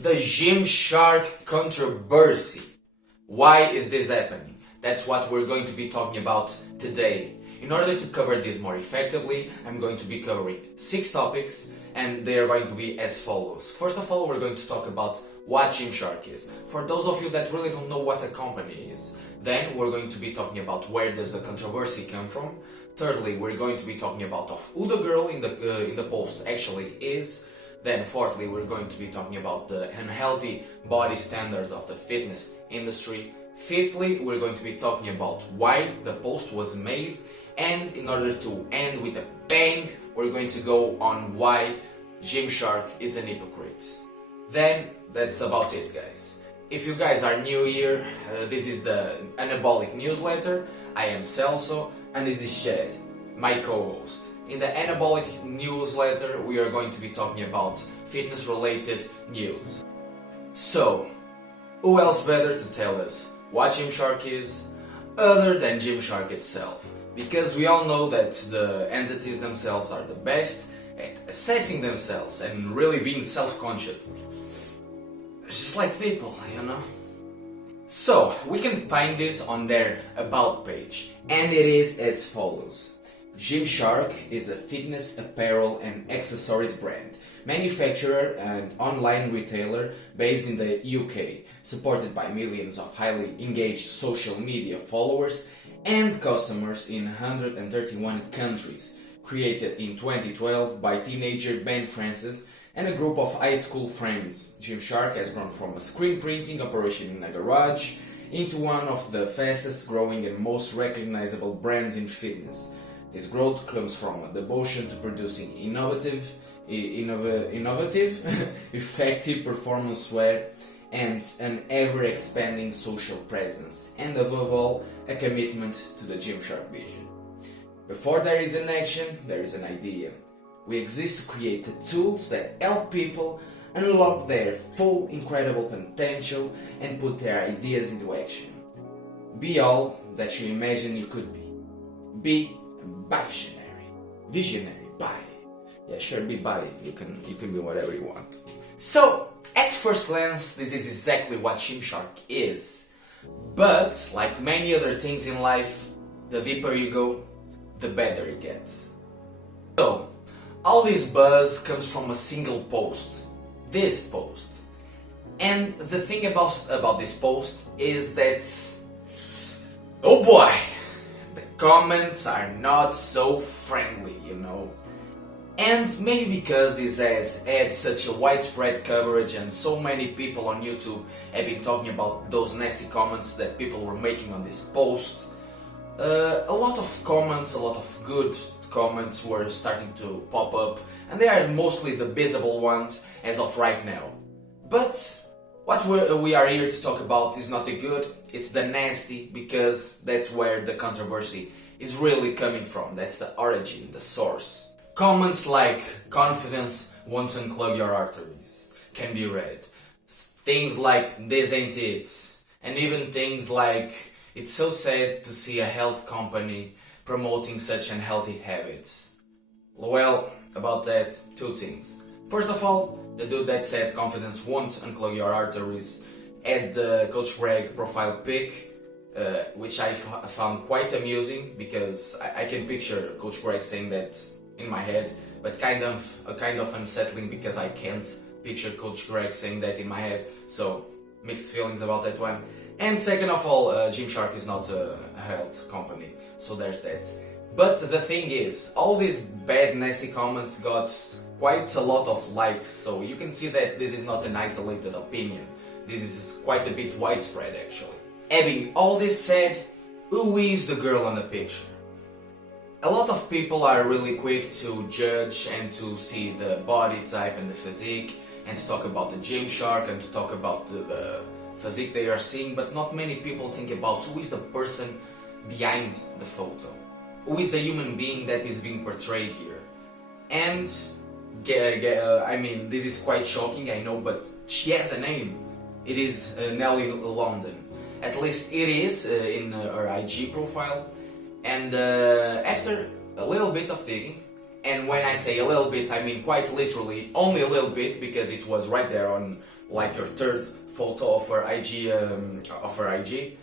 The Gymshark controversy. Why is this happening? That's what we're going to be talking about today. In order to cover this more effectively, I'm going to be covering 6 topics, and they are going to be as follows. First of all, we're going to talk about what Gymshark is. For those of you that really don't know what a company is, then we're going to be talking about where does the controversy come from. Thirdly, we're going to be talking about who the girl in the post actually is. Then fourthly, we're going to be talking about the unhealthy body standards of the fitness industry. Fifthly, we're going to be talking about why the post was made. And in order to end with a bang, we're going to go on why Gymshark is an hypocrite. Then that's about it, guys. If you guys are new here, this is the Anabolic Newsletter. I am Celso, and this is Shed, my co-host. In the Anabolic Newsletter, we are going to be talking about fitness-related news. So, who else better to tell us what Gymshark is, other than Gymshark itself? Because we all know that the entities themselves are the best at assessing themselves and really being self-conscious. Just like people, you know? So, we can find this on their About page, and it is as follows. Gymshark is a fitness apparel and accessories brand, manufacturer and online retailer based in the UK, supported by millions of highly engaged social media followers and customers in 131 countries, created in 2012 by teenager Ben Francis and a group of high school friends. Gymshark has grown from a screen printing operation in a garage into one of the fastest growing and most recognizable brands in fitness. This growth comes from a devotion to producing innovative, effective performance wear and an ever-expanding social presence, and above all, a commitment to the Gymshark vision. Before there is an action, there is an idea. We exist to create the tools that help people unlock their full incredible potential and put their ideas into action. Be all that you imagine you could be. Be visionary, bye. Yeah, sure, be bye. You can be whatever you want. So, at first glance, this is exactly what Gymshark is. But, like many other things in life, the deeper you go, the better it gets. So, all this buzz comes from a single post. This post. And the thing about this post is that, oh boy, the comments are not so friendly, you know. And maybe because this has had such a widespread coverage and so many people on YouTube have been talking about those nasty comments that people were making on this post, a lot of comments, a lot of good comments were starting to pop up, and they are mostly the visible ones as of right now. But what we are here to talk about is not the good, it's the nasty, because that's where the controversy is really coming from. That's the origin, the source. Comments like confidence won't unclog your arteries can be read. Things like this ain't it. And even things like it's so sad to see a health company promoting such unhealthy habits. Well, about that, 2 things. First of all, the dude that said confidence won't unclog your arteries had the Coach Greg profile pic, which I found quite amusing, because I can picture Coach Greg saying that in my head, but kind of unsettling because I can't picture Coach Greg saying that in my head, so mixed feelings about that one. And second of all, Gymshark is not a health company, so there's that. But the thing is, all these bad nasty comments got quite a lot of likes, so you can see that this is not an isolated opinion. This is quite a bit widespread actually. Having all this said, who is the girl on the picture? A lot of people are really quick to judge and to see the body type and the physique and to talk about the Gymshark and to talk about the physique they are seeing, but not many people think about who is the person behind the photo. Who is the human being that is being portrayed here? And, I mean, this is quite shocking, I know, but she has a name. It is Nelly London. At least it is in her IG profile. And after a little bit of digging, and when I say a little bit, I mean quite literally only a little bit, because it was right there on like your third photo of her IG,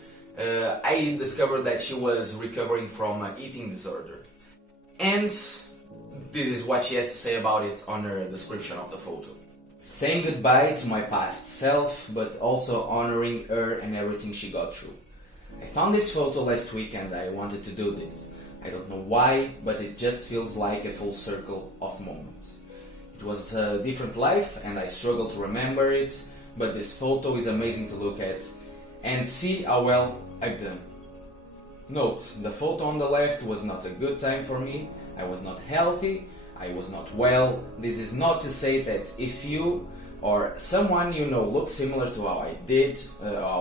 I discovered that she was recovering from an eating disorder. And this is what she has to say about it on her description of the photo. Saying goodbye to my past self, but also honoring her and everything she got through. I found this photo last week and I wanted to do this. I don't know why, but it just feels like a full circle of moments. It was a different life and I struggle to remember it, but this photo is amazing to look at and see how well I've done. Note, the photo on the left was not a good time for me, I was not healthy, I was not well. This is not to say that if you or someone you know looks similar to how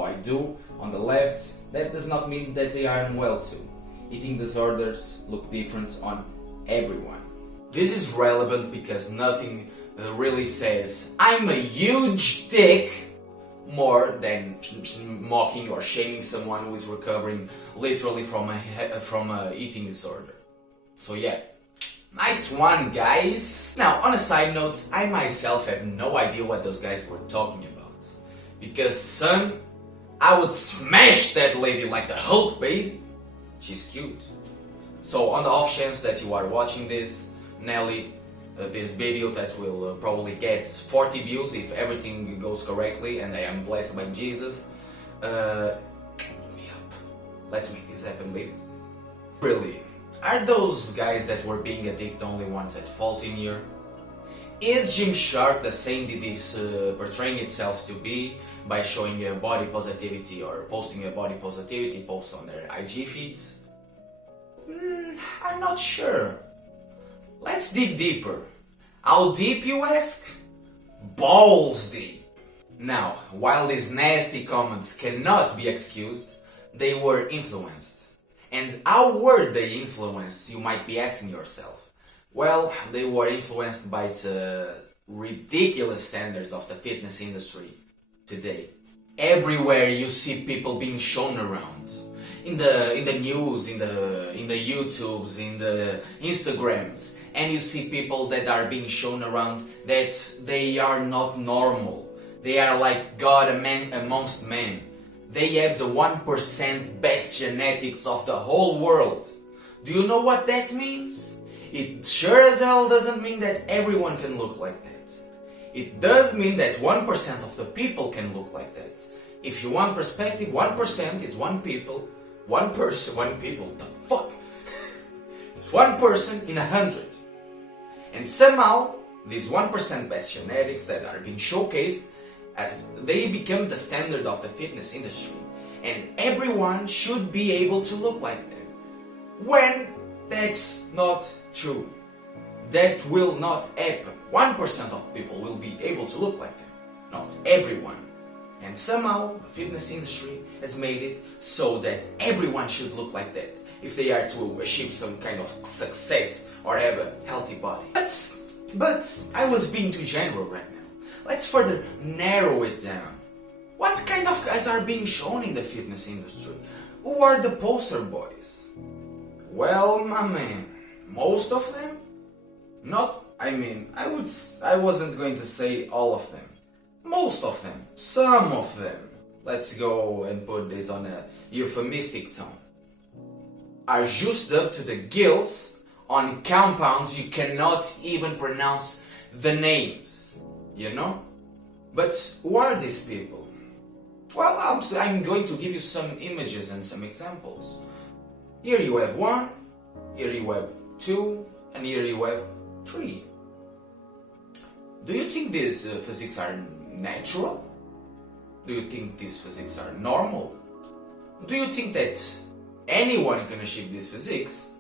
I do on the left, that does not mean that they are unwell too. Eating disorders look different on everyone. This is relevant because nothing really says I'm a huge dick more than mocking or shaming someone who is recovering literally from a eating disorder. So yeah, nice one, guys! Now, on a side note, I myself have no idea what those guys were talking about. Because, son, I would smash that lady like the Hulk, baby! She's cute. So, on the off chance that you are watching this, Nelly, this video that will probably get 40 views if everything goes correctly and I am blessed by Jesus, hit me up. Let's make this happen, baby. Really, are those guys that were being a dick the only ones at fault in here? Is Gymshark the same it is portraying itself to be by showing body positivity or posting a body positivity post on their IG feeds? I'm not sure. Let's dig deeper. How deep, you ask? Balls deep. Now, while these nasty comments cannot be excused, they were influenced. And how were they influenced, you might be asking yourself? Well, they were influenced by the ridiculous standards of the fitness industry today. Everywhere you see people being shown around. In the news, in the YouTubes, in the Instagrams, and you see people that are being shown around that they are not normal. They are like God amongst men. They have the 1% best genetics of the whole world. Do you know what that means? It sure as hell doesn't mean that everyone can look like that. It does mean that 1% of the people can look like that. If you want perspective, 1% is one people, the fuck? It's one person in 100. And somehow, these 1% best genetics that are being showcased, as they become the standard of the fitness industry. And everyone should be able to look like them. When that's not true. That will not happen. 1% of people will be able to look like them. Not everyone. And somehow, the fitness industry has made it so that everyone should look like that if they are to achieve some kind of success or have a healthy body. But I was being too general right now. Let's further narrow it down. What kind of guys are being shown in the fitness industry? Who are the poster boys? Well, my man, most of them? I wasn't going to say all of them. Most of them, some of them, let's go and put this on a euphemistic tone, are juiced up to the gills on compounds you cannot even pronounce the names, you know? But who are these people? Well, I'm going to give you some images and some examples. Here you have 1, here you have 2, and here you have 3. Do you think these physiques are natural? Do you think these physiques are normal? Do you think that anyone can achieve these physiques?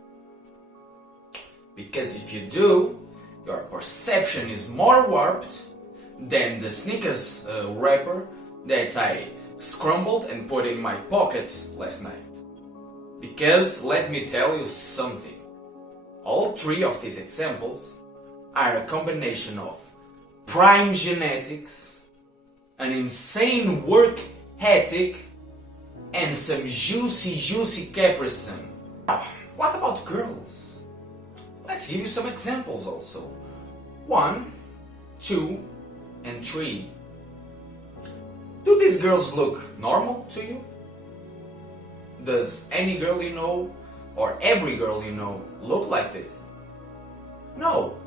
Because if you do, your perception is more warped than the Snickers wrapper that I scrambled and put in my pocket last night. Because let me tell you something. All 3 of these examples are a combination of prime genetics, an insane work ethic, and some juicy capricine. What about girls? Let's give you some examples also. 1, 2, and 3. these girls look normal to you? Does any girl you know, or every girl you know, look like this? No.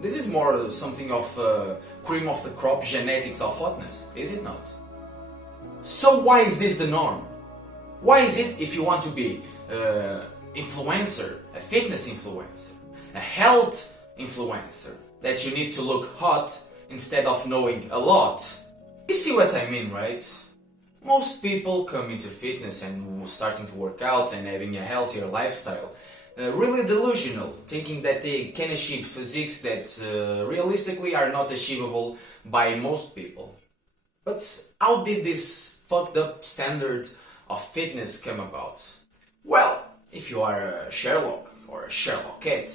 This is more something of cream of the crop genetics of hotness, is it not? So why is this the norm? Why is it, if you want to be influencer, a fitness influencer, a health influencer, that you need to look hot instead of knowing a lot? You see what I mean, right? Most people come into fitness and starting to work out and having a healthier lifestyle really delusional, thinking that they can achieve physiques that realistically are not achievable by most people. But how did this fucked up standard of fitness come about? Well, if you are a Sherlock or a Sherlockette,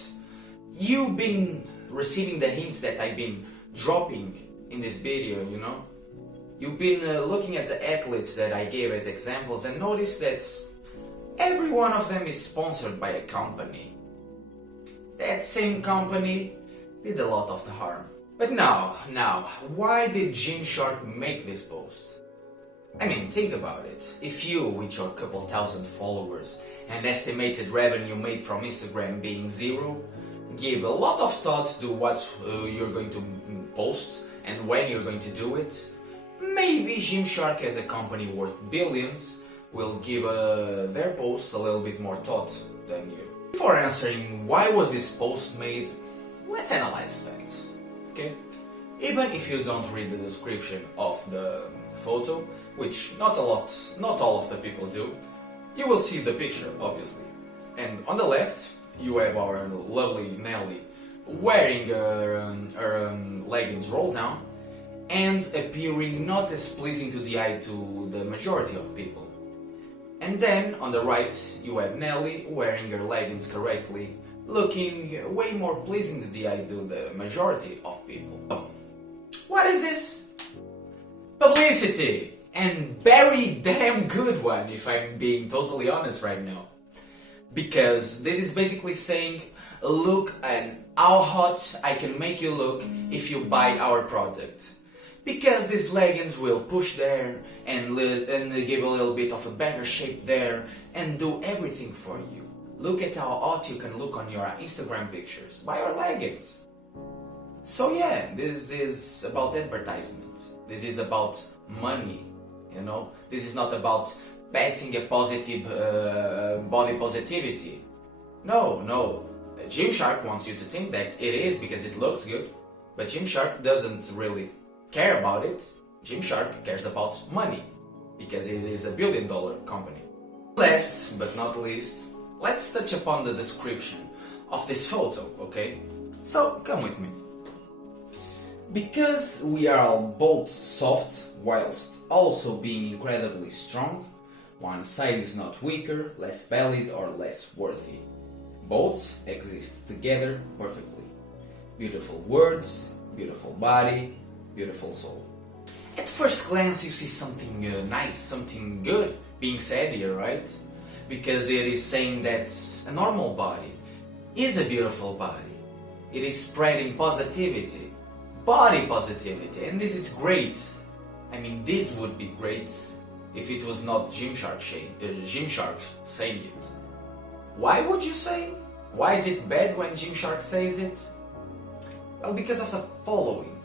you've been receiving the hints that I've been dropping in this video, you know? You've been looking at the athletes that I gave as examples and noticed that every one of them is sponsored by a company. That same company did a lot of the harm. But now, why did Gymshark make this post? I mean, think about it. If you, with your couple thousand followers and estimated revenue made from Instagram being zero, give a lot of thought to what you're going to post and when you're going to do it, maybe Gymshark as a company worth billions will give their posts a little bit more thought than you. Before answering why was this post made, let's analyze facts, okay? Even if you don't read the description of the photo, which not all of the people do, you will see the picture, obviously. And on the left, you have our lovely Nelly wearing her leggings rolled down and appearing not as pleasing to the eye to the majority of people. And then, on the right, you have Nelly wearing her leggings correctly, looking way more pleasing to the eye to the majority of people. What is this? Publicity! And very damn good one, if I'm being totally honest right now. Because this is basically saying, look at how hot I can make you look if you buy our product. Because these leggings will push there and give a little bit of a better shape there and do everything for you. Look at how hot you can look on your Instagram pictures. Buy our leggings. So yeah, this is about advertisement. This is about money, you know. This is not about passing a positive body positivity. No. Gymshark wants you to think that it is because it looks good, but Gymshark doesn't really care about it. Gymshark cares about money because it is a billion-dollar company. Last but not least, let's touch upon the description of this photo, okay? So come with me. Because we are all both soft whilst also being incredibly strong, one side is not weaker, less valid or less worthy. Both exist together perfectly. Beautiful words, beautiful body, beautiful soul. At first glance you see something nice, something good being said here, right? Because it is saying that a normal body is a beautiful body. It is spreading positivity, body positivity, and this is great. I mean, this would be great if it was not Gymshark saying it. Why would you say? Why is it bad when Gymshark says it? Well, because of the following.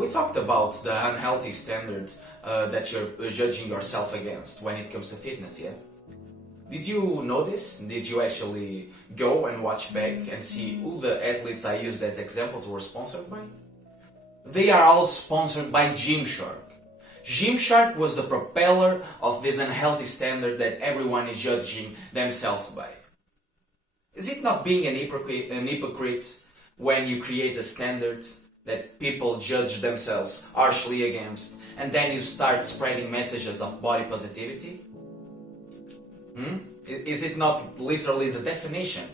We talked about the unhealthy standards that you're judging yourself against when it comes to fitness, yeah? Did you notice? Did you actually go and watch back and see who the athletes I used as examples were sponsored by? They are all sponsored by Gymshark. Gymshark was the propeller of this unhealthy standard that everyone is judging themselves by. Is it not being an hypocrite when you create a standard that people judge themselves harshly against and then you start spreading messages of body positivity? Is it not literally the definition?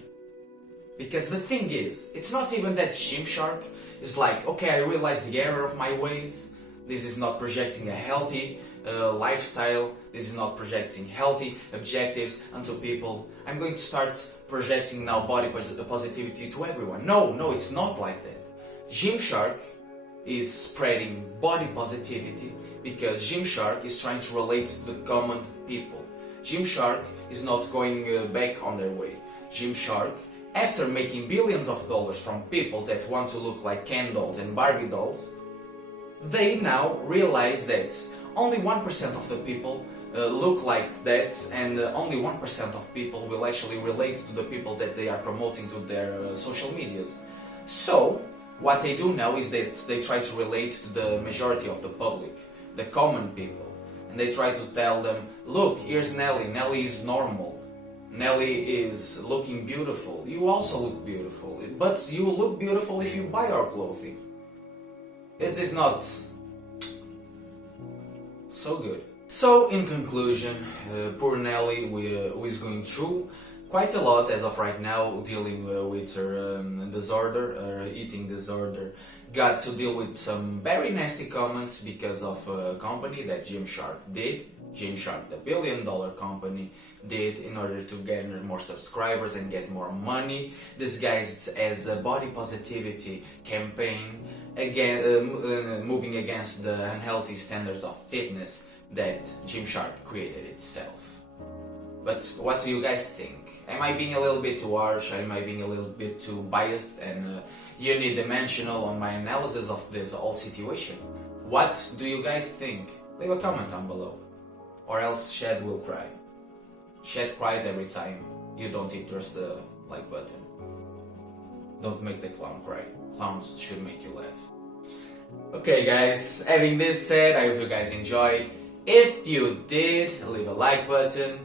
Because the thing is, it's not even that Gymshark is like, okay, I realize the error of my ways, this is not projecting a healthy lifestyle, this is not projecting healthy objectives onto people, I'm going to start projecting now body positivity to everyone. No, it's not like that. Gymshark is spreading body positivity because Gymshark is trying to relate to the common people. Gymshark is not going back on their way. Gymshark, after making billions of dollars from people that want to look like Ken dolls and Barbie dolls, they now realize that only 1% of the people look like that, and only 1% of people will actually relate to the people that they are promoting to their social medias. So, what they do now is that they try to relate to the majority of the public, the common people, and they try to tell them, look, here's Nelly, Nelly is normal, Nelly is looking beautiful, you also look beautiful, but you look beautiful if you buy our clothing. Is this not so good? So, in conclusion, poor Nelly, who is going through quite a lot as of right now, dealing with her disorder, her eating disorder, got to deal with some very nasty comments because of a company that Gymshark did. Gymshark, the billion-dollar company, did in order to garner more subscribers and get more money. Disguised as a body positivity campaign, again moving against the unhealthy standards of fitness that Gymshark created itself. But what do you guys think? Am I being a little bit too harsh? Am I being a little bit too biased and unidimensional on my analysis of this whole situation? What do you guys think? Leave a comment down below. Or else Shed will cry. Shed cries every time you don't hit the like button. Don't make the clown cry. Clowns should make you laugh. Okay guys, having this said, I hope you guys enjoyed. If you did, leave a like button.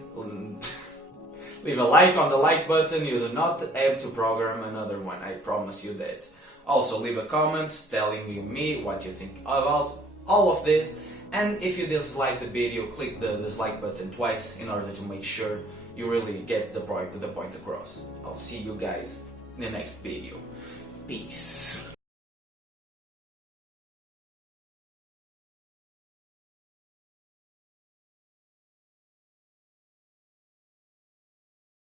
Leave a like on the like button. You do not have to program another one, I promise you that. Also leave a comment telling me what you think about all of this. And if you dislike the video, click the dislike button twice in order to make sure you really get the point across. I'll see you guys in the next video. Peace.